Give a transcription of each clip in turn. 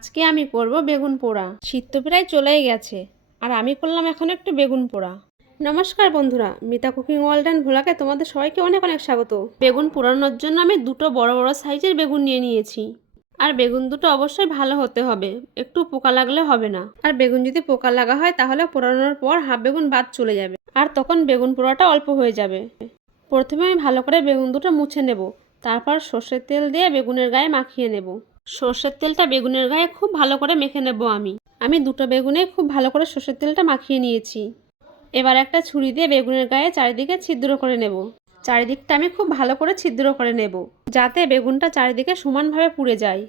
আজকে আমি করব বেগুন পোড়া। শীত তো প্রায় চলেই গেছে, আর আমি করলাম এখন একটু বেগুন পোড়া। নমস্কার বন্ধুরা, মিতা কুকিং ওয়ার্ল্ড অ্যান্ড ভোলাকে তোমাদের সবাইকে অনেক অনেক স্বাগত। বেগুন পোড়ানোর জন্য আমি দুটো বড় বড় সাইজের বেগুন নিয়ে নিয়েছি। আর বেগুন দুটো অবশ্যই ভালো হতে হবে, একটু পোকা লাগলে হবে না। আর বেগুন যদি পোকা লাগা হয়, তাহলে পোড়ানোর পর হাফ বেগুন বাদ চলে যাবে। আর তখন বেগুন পোড়াটা অল্প হয়ে যাবে। প্রথমে আমি ভালো করে বেগুন দুটো মুছে নেব, তারপর সর্ষের তেল দিয়ে বেগুনের গায়ে মাখিয়ে নেব। সর্ষের তেলটা বেগুনের গায়ে খুব ভালো করে মেখে নেব আমি। আমি দুটো বেগুনে খুব ভালো করে সর্ষের তেলটা মাখিয়ে নিয়েছি। এবার একটা ছুরি দিয়ে বেগুনের গায়ে চারিদিকে ছিদ্র করে নেব। চারিদিকটা আমি খুব ভালো করে ছিদ্র করে নেব, যাতে বেগুনটা চারিদিকে সমানভাবে পুড়ে যায়।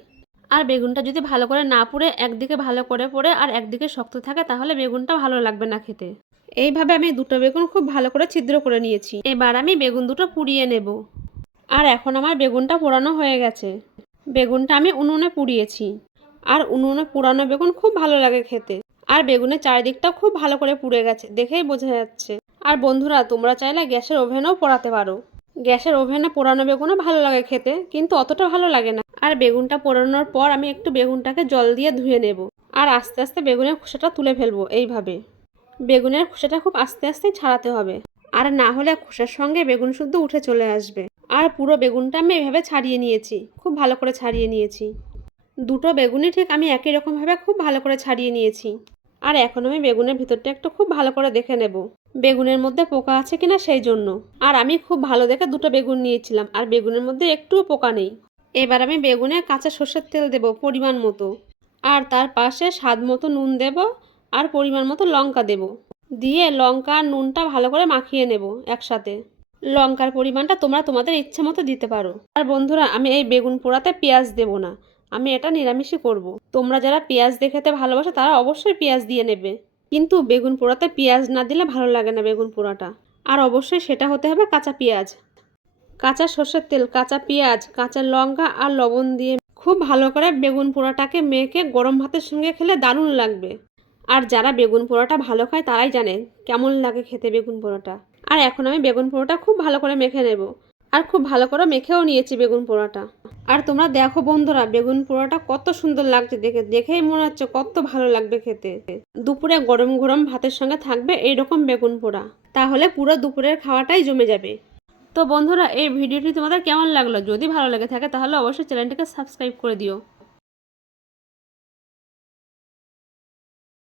আর বেগুনটা যদি ভালো করে না পুড়ে, একদিকে ভালো করে পড়ে আর একদিকে শক্ত থাকে, তাহলে বেগুনটা ভালো লাগবে না খেতে। এইভাবে আমি দুটো বেগুন খুব ভালো করে ছিদ্র করে নিয়েছি। এবার আমি বেগুন দুটো পুড়িয়ে নেব। আর এখন আমার বেগুনটা পোড়ানো হয়ে গেছে। বেগুনটা আমি উনুনে পুড়িয়েছি। আর উনুনে পুরানো বেগুন খুব ভালো লাগে খেতে। আর বেগুনের চারিদিকটা খুব ভালো করে পুড়ে গেছে, দেখেই বোঝা যাচ্ছে। আর বন্ধুরা, তোমরা চাইলে গ্যাসের ওভেনেও পোড়াতে পারো। গ্যাসের ওভেনে পোড়ানো বেগুনও ভালো লাগে খেতে, কিন্তু অতটা ভালো লাগে না। আর বেগুনটা পোড়ানোর পর আমি একটু বেগুনটাকে জল দিয়ে ধুয়ে নেব। আর আস্তে আস্তে বেগুনের খোসাটা তুলে ফেলব এইভাবে। বেগুনের খোসাটা খুব আস্তে আস্তে ছাড়াতে হবে। আর না হলে খোসার সঙ্গে বেগুন শুদ্ধ উঠে চলে আসবে। আর পুরো বেগুনটা আমি এভাবে ছাড়িয়ে নিয়েছি, খুব ভালো করে ছাড়িয়ে নিয়েছি। দুটো বেগুনই ঠিক আমি একই রকমভাবে খুব ভালো করে ছাড়িয়ে নিয়েছি। আর এখন আমি বেগুনের ভিতরটা একটু খুব ভালো করে দেখে নেব। বেগুনের মধ্যে পোকা আছে কিনা সেই জন্য। আর আমি খুব ভালো দেখে দুটো বেগুন নিয়েছিলাম, আর বেগুনের মধ্যে একটুও পোকা নেই। এবার আমি বেগুনে কাঁচা সর্ষের তেল দেব পরিমাণ মতো। আর তার পাশে স্বাদ মতো নুন দেব, আর পরিমাণ মতো লঙ্কা দেব। দিয়ে লঙ্কা আর নুনটা ভালো করে মাখিয়ে নেব একসাথে। লঙ্কার পরিমাণটা তোমরা তোমাদের ইচ্ছে মতো দিতে পারো। আর বন্ধুরা, আমি এই বেগুন পোড়াতে পেঁয়াজ দেব না। আমি এটা নিরামিষই করব। তোমরা যারা পেঁয়াজ দিয়ে খেতে ভালোবাসো, তারা অবশ্যই পেঁয়াজ দিয়ে নেবে। কিন্তু বেগুন পোড়াতে পেঁয়াজ না দিলে ভালো লাগে না বেগুন পোড়াটা। আর অবশ্যই সেটা হতে হবে কাঁচা পেঁয়াজ। কাঁচা সর্ষের তেল, কাঁচা পেঁয়াজ, কাঁচা লঙ্কা আর লবণ দিয়ে খুব ভালো করে বেগুন পোড়াটাকে মেখে গরম ভাতের সঙ্গে খেলে দারুণ লাগবে। আর যারা বেগুন পোড়াটা ভালো খায়, তারাই জানে কেমন লাগে খেতে বেগুন পোড়াটা। আর এখন আমি বেগুন পোড়াটা খুব ভালো করে মেখে নেব। আর খুব ভালো করে মেখেও নিয়েছি বেগুন পোড়াটা। আর তোমরা দেখো বন্ধুরা, বেগুন পোড়াটা কত সুন্দর লাগছে দেখে, দেখেই মনে হচ্ছে কত ভালো লাগবে খেতে। দুপুরে গরম গরম ভাতের সঙ্গে থাকবে এইরকম বেগুন পোড়া। তাহলে পুরো দুপুরের খাওয়াটাই জমে যাবে। তো বন্ধুরা, এই ভিডিওটি তোমাদের কেমন লাগল? যদি ভালো লেগে থাকে তাহলে অবশ্যই চ্যানেলটিকে সাবস্ক্রাইব করে দিও।